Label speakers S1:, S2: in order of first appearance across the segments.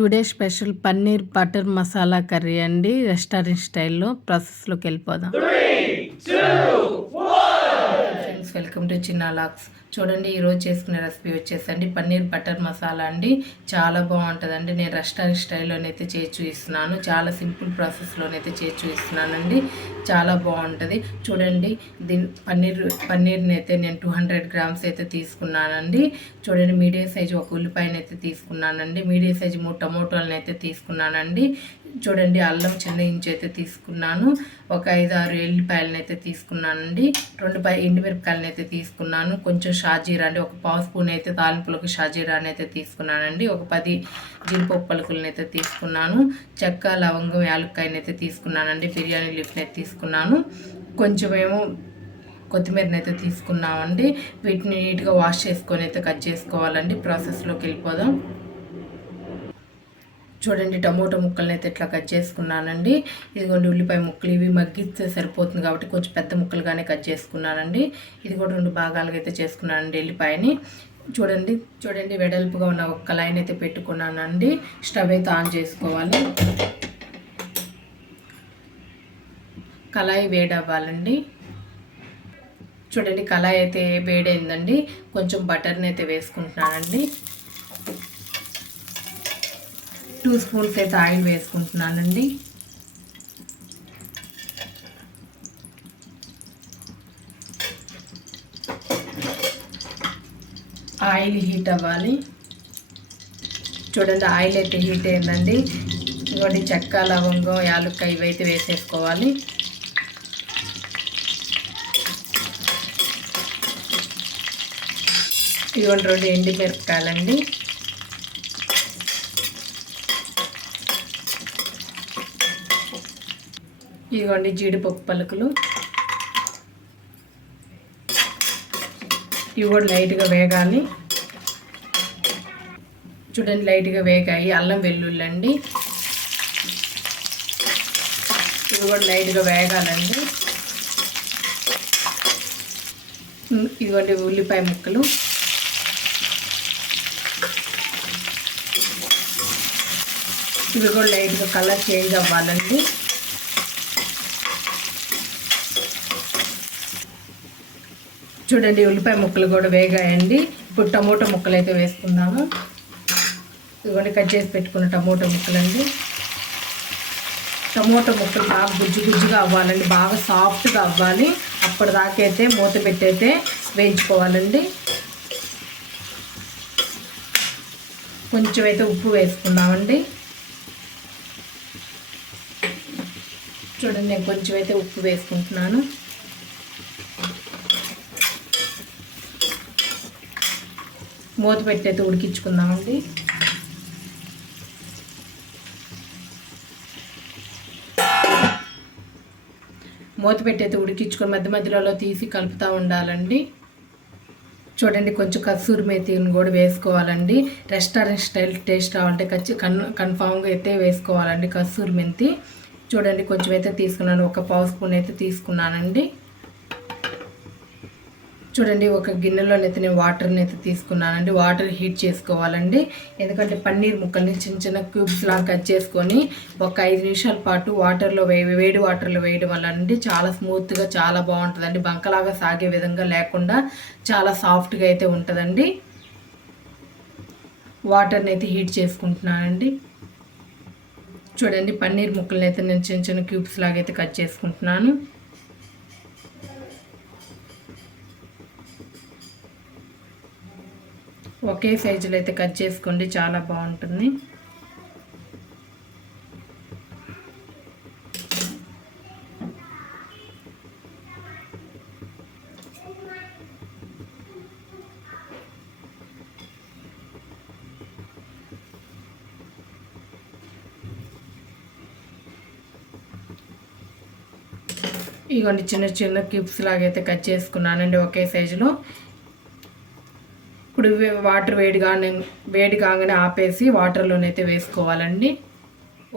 S1: Today special paneer butter masala curry అండి restaurant స్టైల్లో ప్రాసెస్లోకి వెళ్ళిపోదాం. ఫ్రెండ్స్ వెల్కమ్ టు చిన్న లాక్స్. చూడండి ఈరోజు చేసుకునే రెసిపీ వచ్చేసండి. పన్నీర్ బటర్ మసాలా అండి. చాలా బాగుంటుందండి. నేను రెస్టారెంట్ స్టైల్లోనైతే చేసి చూపిస్తున్నాను. చాలా సింపుల్ ప్రాసెస్లోనైతే చేసి చూపిస్తున్నానండి. చాలా బాగుంటుంది. చూడండి దీని పన్నీర్ పన్నీర్ని అయితే నేను టూ హండ్రెడ్ గ్రామ్స్ అయితే తీసుకున్నానండి. చూడండి మీడియం సైజు ఒక ఉల్లిపాయని అయితే తీసుకున్నానండి. మీడియం సైజు మూడు టమోటోలని అయితే తీసుకున్నానండి. చూడండి అల్లం చిన్న ఇంచు అయితే తీసుకున్నాను. ఒక ఐదు ఆరు ఎల్లిపాయలను అయితే తీసుకున్నానండి. రెండు పై ఎండుమిరపకాయలను అయితే తీసుకున్నాను. కొంచెం షాజీరా అండి ఒక పావు స్పూన్ అయితే తాలింపులకు షాజీరాని అయితే తీసుకున్నానండి. ఒక పది జీడిపప్పు పలుకులను అయితే తీసుకున్నాను. చెక్క లవంగం యాలక్కాయని అయితే తీసుకున్నానండి. బిర్యానీ లిఫ్ని అయితే తీసుకున్నాను. కొంచెం కొత్తిమీరని అయితే తీసుకున్నామండి. వీటిని నీట్గా వాష్ చేసుకొని అయితే కట్ చేసుకోవాలండి. ప్రాసెస్లోకి వెళ్ళిపోదాం. చూడండి టమోటా ముక్కల్ని అయితే ఇట్లా కట్ చేసుకున్నానండి. ఇదిగోండి ఉల్లిపాయ ముక్కలు ఇవి మగ్గిస్తే సరిపోతుంది కాబట్టి కొంచెం పెద్ద ముక్కలుగానే కట్ చేసుకున్నానండి. ఇది కూడా రెండు భాగాలుగా అయితే చేసుకున్నానండి ఎల్లిపాయని చూడండి చూడండి వెడల్పుగా ఉన్న ఒక లైన్ అయితే పెట్టుకున్నానండి. స్టవ్ అయితే ఆన్ చేసుకోవాలి. కళాయి వేడవ్వాలండి. చూడండి కళాయి అయితే వేడైందండి. కొంచెం బటర్ని అయితే వేసుకుంటున్నానండి. టూ స్పూన్స్ అయితే ఆయిల్ వేసుకుంటున్నానండి. ఆయిల్ హీట్ అవ్వాలి. చూడండి ఆయిల్ అయితే హీట్ అయిందండి. ఇవ్వండి చెక్క లవంగం యాలుక్క ఇవైతే వేసేసుకోవాలి. ఇవ్వండి రెండు ఎండి మిరపకాయలండి ఇదిగోండి జీడిపప్పు పలుకులు. ఇవి కూడా లైట్గా వేగాలి. చూడండి లైట్గా వేగాయి. అల్లం వెల్లుల్లి అండి. ఇవి కూడా లైట్గా వేగాలండి. ఇదిగోండి ఉల్లిపాయ ముక్కలు. ఇవి కూడా లైట్గా కలర్ చేంజ్ అవ్వాలండి. చూడండి ఉల్లిపాయ ముక్కలు కూడా వేగాయండి. ఇప్పుడు టమోటా ముక్కలు అయితే వేసుకుందాము. ఇదిగోండి కట్ చేసి పెట్టుకున్న టమోటా ముక్కలండి. టమోటా ముక్కలు బాగా గుజ్జు గుజ్జుగా అవ్వాలండి. బాగా సాఫ్ట్గా అవ్వాలి. అప్పటిదాకైతే మూత పెట్టయితే వేయించుకోవాలండి. కొంచెం అయితే ఉప్పు వేసుకుందామండి. చూడండి నేను కొంచెం అయితే ఉప్పు వేసుకుంటున్నాను. మూత పెట్టయితే ఉడికించుకుందామండి. మూత పెట్టయితే ఉడికించుకొని మధ్య మధ్యలో తీసి కలుపుతూ ఉండాలండి. చూడండి కొంచెం కస్తూరి మేతిని కూడా వేసుకోవాలండి. రెస్టారెంట్ స్టైల్ టేస్ట్ రావాలంటే ఖచ్చి కన్ కన్ఫామ్గా అయితే వేసుకోవాలండి కస్తూరి మెంతి. చూడండి కొంచెం అయితే తీసుకున్నాను. ఒక పావు స్పూన్ అయితే తీసుకున్నానండి. చూడండి ఒక గిన్నెలోనైతే నేను వాటర్ని అయితే తీసుకున్నానండి. వాటర్ హీట్ చేసుకోవాలండి. ఎందుకంటే పన్నీర్ ముక్కల్ని చిన్న చిన్న క్యూబ్స్ లాగా కట్ చేసుకొని ఒక ఐదు నిమిషాల పాటు వాటర్లో వే వేడి వాటర్లో వేయడం వల్ల అండి చాలా స్మూత్గా చాలా బాగుంటుందండి. బంకలాగా సాగే విధంగా లేకుండా చాలా సాఫ్ట్గా అయితే ఉంటుందండి. వాటర్ని అయితే హీట్ చేసుకుంటున్నానండి. చూడండి పన్నీర్ ముక్కల్ని అయితే నేను చిన్న చిన్న క్యూబ్స్ లాగా అయితే కట్ చేసుకుంటున్నాను. ఒకే సైజులో అయితే కట్ చేసుకోండి చాలా బాగుంటుంది. ఇగోండి చిన్న చిన్న క్యూబ్స్ లాగైతే కట్ చేసుకున్నానండి ఒకే సైజులో. ఇప్పుడు వాటర్ వేడిగానే వేడి కాగానే ఆపేసి వాటర్లోనైతే వేసుకోవాలండి.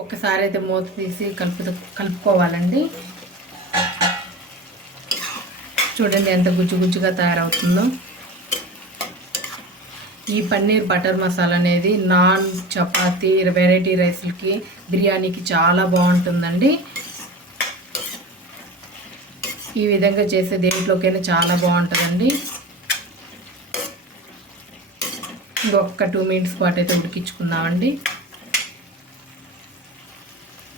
S1: ఒకసారి అయితే మూత తీసి కలుపు కలుపుకోవాలండి. చూడండి ఎంత గుజ్జు గుజ్జుగా తయారవుతుందో. ఈ పన్నీర్ బటర్ మసాలా అనేది నాన్ చపాతీ వెరైటీ రైస్లకి బిర్యానీకి చాలా బాగుంటుందండి. ఈ విధంగా చేసే దేంట్లోకైనా చాలా బాగుంటుందండి. ఇంకొక టూ మినిట్స్ పాటు అయితే ఉడికించుకుందామండి.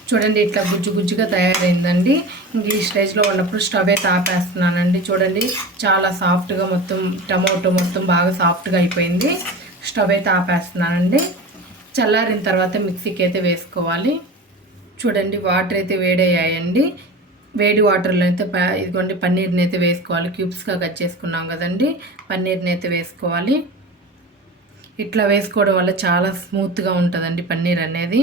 S1: చూడండి ఇట్లా గుజ్జు గుజ్జుగా తయారైందండి. ఇంక ఈ స్టేజ్లో ఉన్నప్పుడు స్టవ్ అయితే ఆపేస్తున్నానండి. చూడండి చాలా సాఫ్ట్గా మొత్తం టమోటో మొత్తం బాగా సాఫ్ట్గా అయిపోయింది. స్టవ్ అయితే ఆపేస్తున్నానండి. చల్లారిన తర్వాత మిక్సీకి అయితే వేసుకోవాలి. చూడండి వాటర్ అయితే వేడయ్యాయండి. వేడి వాటర్లో అయితే ఇదిగోండి పన్నీర్ని అయితే వేసుకోవాలి. క్యూబ్స్గా కట్ చేసుకున్నాం కదండి. పన్నీర్ని అయితే వేసుకోవాలి. ఇట్లా వేసుకోవడం వల్ల చాలా స్మూత్గా ఉంటుందండి పన్నీర్ అనేది.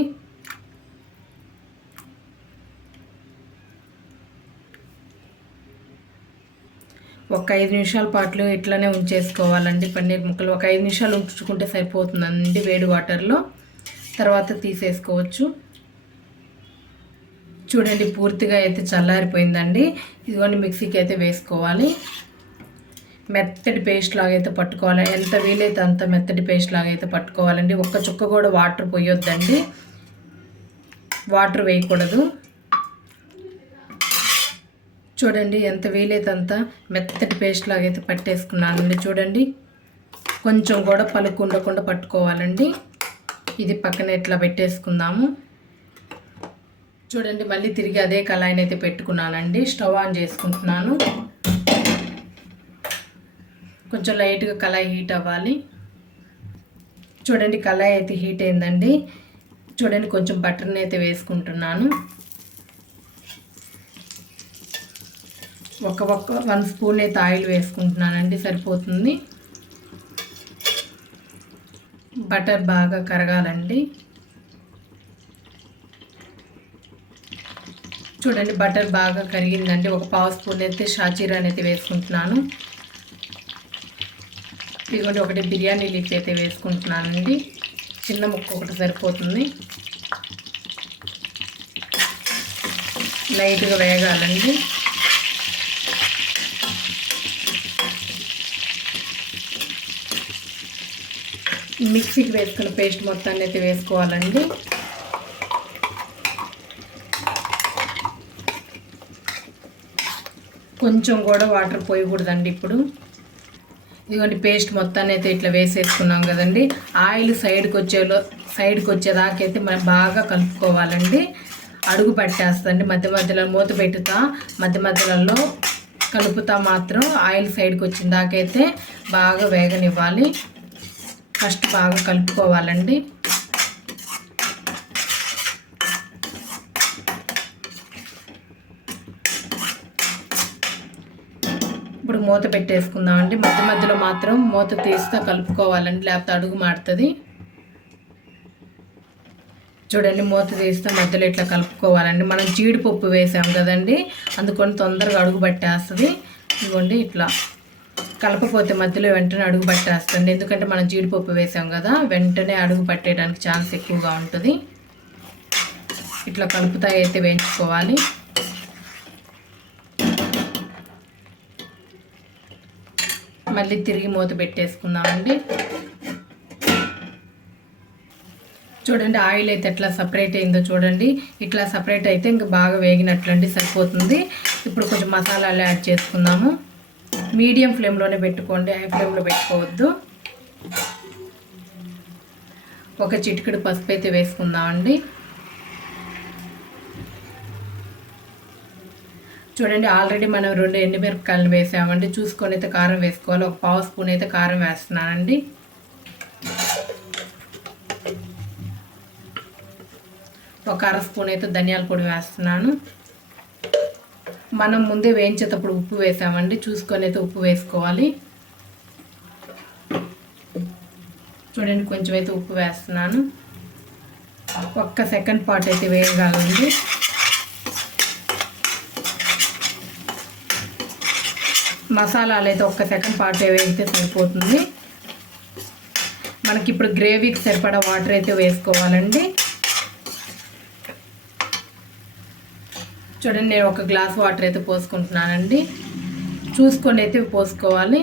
S1: ఒక ఐదు నిమిషాల పాటు ఇట్లానే ఉంచేసుకోవాలండి పన్నీర్ ముక్కలు. ఒక ఐదు నిమిషాలు ఉంచుకుంటే సరిపోతుందండి వేడి వాటర్లో. తర్వాత తీసేసుకోవచ్చు. చూడండి పూర్తిగా అయితే చల్లారిపోయిందండి. ఇదిగోండి మిక్సీకి అయితే వేసుకోవాలి. మెత్తటి పేస్ట్ లాగా అయితే పట్టుకోవాలి. ఎంత వీలైతే అంత మెత్తటి పేస్ట్ లాగా అయితే పట్టుకోవాలండి. ఒక్క చుక్క కూడా వాటర్ పోయొద్దండి. వాటర్ వేయకూడదు. చూడండి ఎంత వీలైతే అంత మెత్తటి పేస్ట్ లాగైతే పట్టేసుకున్నానండి. చూడండి. కొంచెం కూడా పలుకు ఉండకుండా పట్టుకోవాలండి. ఇది పక్కన ఇట్లా పెట్టేసుకుందాము. చూడండి మళ్ళీ తిరిగి అదే కళాయిని అయితే పెట్టుకున్నానండి. స్టవ్ ఆన్ చేసుకుంటున్నాను. కొంచెం లైట్గా కళాయి హీట్ అవ్వాలి. చూడండి కళాయి అయితే హీట్ అయిందండి. చూడండి కొంచెం బటర్ని అయితే వేసుకుంటున్నాను. ఒక ఒక్క వన్ స్పూన్ అయితే ఆయిల్ వేసుకుంటున్నానండి సరిపోతుంది. బటర్ బాగా కరగాలండి. చూడండి బటర్ బాగా కరిగిందండి. ఒక పావు స్పూన్ అయితే షాచీరా అయితే వేసుకుంటున్నాను. ఇదిగోండి ఒకటి బిర్యానీ లీఫ్ అయితే వేసుకుంటున్నానండి. చిన్న ముక్క ఒకటి సరిపోతుంది. లైట్గా వేగాలండి. మిక్సీకి వేసుకున్న పేస్ట్ మొత్తాన్ని అయితే వేసుకోవాలండి. కొంచెం కూడా వాటర్ పోయకూడదండి ఇప్పుడు. ఇదిగోండి పేస్ట్ మొత్తాన్ని అయితే ఇట్లా వేసేసుకున్నాం కదండి. ఆయిల్ సైడ్కి వచ్చేలో సైడ్కి వచ్చేదాకైతే మనం బాగా కలుపుకోవాలండి. అడుగు పట్టేస్తుంది మధ్య మధ్యలో మూత పెట్టుతా మధ్య మధ్యలో కలుపుతా మాత్రం ఆయిల్ సైడ్కి వచ్చిన దాకైతే బాగా వేగనివ్వాలి. ఫస్ట్ బాగా కలుపుకోవాలండి. మూత పెట్టేసుకుందామండి మధ్య మధ్యలో మాత్రం మూత తీస్తే కలుపుకోవాలండి. లేకపోతే అడుగు మాడుతుంది చూడండి మూత తీస్తే మధ్యలో ఇట్లా కలుపుకోవాలండి. మనం జీడిపప్పు వేసాం కదండి. అందుకొని తొందరగా అడుగు పట్టేస్తుంది. ఇదిగోండి ఇట్లా కలపపోతే మధ్యలో వెంటనే అడుగు పట్టేస్తుంది ఎందుకంటే మనం జీడిపప్పు వేసాం కదా వెంటనే అడుగు పట్టేయడానికి ఛాన్స్ ఎక్కువగా ఉంటుంది. ఇట్లా కలుపుతా అయితే వేయించుకోవాలి. మళ్ళీ తిరిగి మూత పెట్టేసుకుందామండి. చూడండి ఆయిల్ అయితే ఎట్లా సపరేట్ అయిందో చూడండి. ఇట్లా సపరేట్ అయితే ఇంకా బాగా వేగినట్లండి సరిపోతుంది. ఇప్పుడు కొంచెం మసాలాలు యాడ్ చేసుకుందాము. మీడియం ఫ్లేమ్లోనే పెట్టుకోండి హై ఫ్లేమ్లో పెట్టుకోవద్దు. ఒక చిటికెడు పసుపు అయితే వేసుకుందామండి. చూడండి ఆల్రెడీ మనం రెండు ఎండుమిరపకాయలు వేసామండి. చూసుకొని అయితే కారం వేసుకోవాలి. ఒక పావు స్పూన్ అయితే కారం వేస్తున్నానండి. ఒక అర స్పూన్ అయితే ధనియాల పొడి వేస్తున్నాను. మనం ముందే వేయించేటప్పుడు ఉప్పు వేసామండి. చూసుకొని అయితే ఉప్పు వేసుకోవాలి. చూడండి కొంచెం అయితే ఉప్పు వేస్తున్నాను. ఒక్క సెకండ్ పాట్ అయితే వేయగలండి మసాలాలు అయితే ఒక్క సెకండ్ పాటు వేస్తే సరిపోతుంది. మనకి ఇప్పుడు గ్రేవీకి సరిపడా వాటర్ అయితే వేసుకోవాలండి. చూడండి నేను ఒక గ్లాస్ వాటర్ అయితే పోసుకుంటున్నానండి. చూసుకొని అయితే పోసుకోవాలి.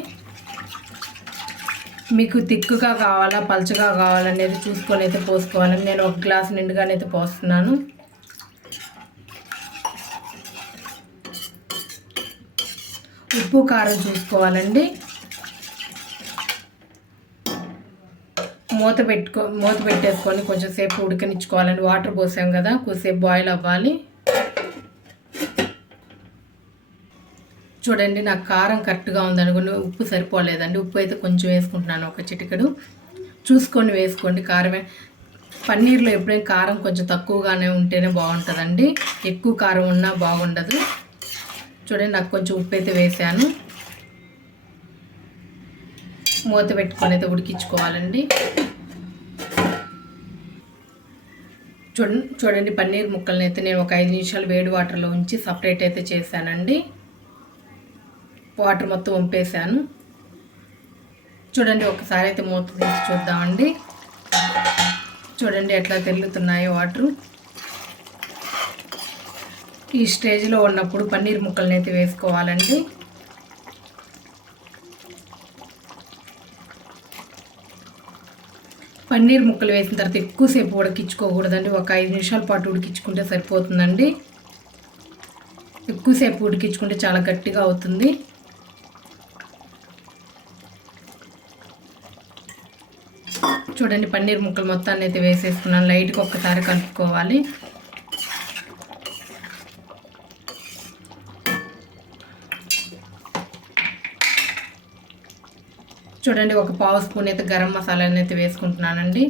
S1: మీకు తిక్కుగా కావాలా పలుచగా కావాలనేది చూసుకొని అయితే పోసుకోవాలి నేను ఒక గ్లాస్ నిండుగానైతే పోస్తున్నాను. ఉప్పు కారం చూసుకోవాలండి. మూత పెట్టుకో మూత పెట్టేసుకొని కొంచెం సేపు ఉడకనిచ్చుకోవాలండి వాటర్ పోసాం కదా కొద్దిసేపు బాయిల్ అవ్వాలి. చూడండి నాకు కారం కరెక్ట్గా ఉందనుకోండి ఉప్పు సరిపోలేదండి. ఉప్పు అయితే కొంచెం వేసుకుంటున్నాను ఒక చిటికెడు. చూసుకొని వేసుకోండి కారమే. పన్నీర్లో ఎప్పుడైనా కారం కొంచెం తక్కువగానే ఉంటేనే బాగుంటుందండి. ఎక్కువ కారం ఉన్నా బాగుండదు. చూడండి నాకు కొంచెం ఉప్పు అయితే వేసాను. మూత పెట్టుకొని అయితే ఉడికించుకోవాలండి. చూడండి చూడండి పన్నీర్ ముక్కల్ని అయితే నేను ఒక ఐదు నిమిషాలు వేడి వాటర్లో ఉంచి సపరేట్ అయితే చేశానండి. వాటర్ మొత్తం వంపేశాను. చూడండి ఒకసారి అయితే మూత తీసి చూద్దామండి. చూడండి ఎట్లా తెల్లుతున్నాయో వాటరు. ఈ స్టేజ్లో ఉన్నప్పుడు పన్నీర్ ముక్కల్ని అయితే వేసుకోవాలండి. పన్నీర్ ముక్కలు వేసిన తర్వాత ఎక్కువసేపు ఉడికించుకోకూడదండి. ఒక ఐదు నిమిషాల పాటు ఉడికించుకుంటే సరిపోతుందండి. ఎక్కువసేపు ఉడికించుకుంటే చాలా గట్టిగా అవుతుంది. చూడండి పన్నీర్ ముక్కలు మొత్తాన్ని అయితే వేసేసుకున్నాను. లైట్గా ఒక్కసారి కలుపుకోవాలి. చూడండి ఒక పావు స్పూన్ అయితే గరం మసాలాని అయితే వేసుకుంటున్నానండి.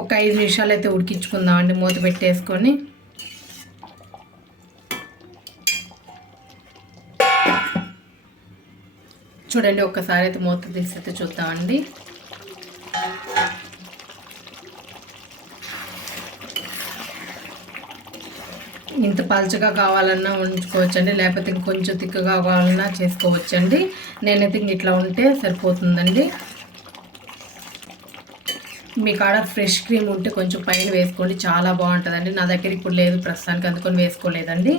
S1: ఒక ఐదు నిమిషాలు అయితే ఉడికించుకుందామండి మూత పెట్టేసుకొని. చూడండి ఒక్కసారి అయితే మూత తీసి అయితే చూద్దామండి. ఇంత పలుచగా కావాలన్నా ఉంచుకోవచ్చండి లేకపోతే ఇంకొంచెం తిక్కగా కావాలన్నా చేసుకోవచ్చండి. నేనైతే ఇంక ఇట్లా ఉంటే సరిపోతుందండి. మీ కాడ ఫ్రెష్ క్రీమ్ ఉంటే కొంచెం పైన వేసుకోండి చాలా బాగుంటుందండి. నా దగ్గర ఇప్పుడు లేదు ప్రస్తుతానికి అందుకొని వేసుకోలేదండి.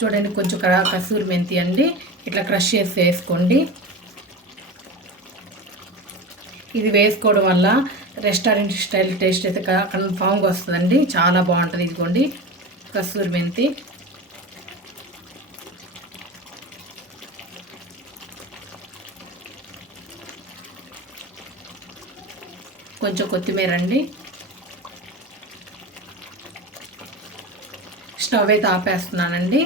S1: చూడండి కొంచెం కసూరి మెంతి అండి ఇట్లా క్రష్ చేసి వేసుకోండి. ఇది వేసుకోవడం వల్ల రెస్టారెంట్ స్టైల్ టేస్ట్ అయితే కన్ఫామ్గా వస్తుందండి. చాలా బాగుంటుంది ఇదిగోండి. కస్తూరి మెంతి. కొంచెం కొత్తిమీర అండి. స్టవ్ అయితే ఆపేస్తున్నానండి.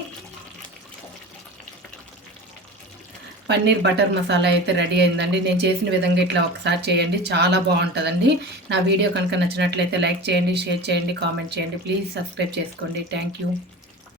S1: పన్నీర్ బటర్ మసాలా అయితే రెడీ అయిందండి. నేను చేసిన విధంగా ఇట్లా ఒకసారి చేయండి. చాలా బాగుంటుందండి. నా వీడియో కనుక నచ్చినట్లయితే లైక్ చేయండి షేర్ చేయండి కామెంట్ చేయండి. ప్లీజ్ సబ్స్క్రైబ్ చేసుకోండి. Thank you.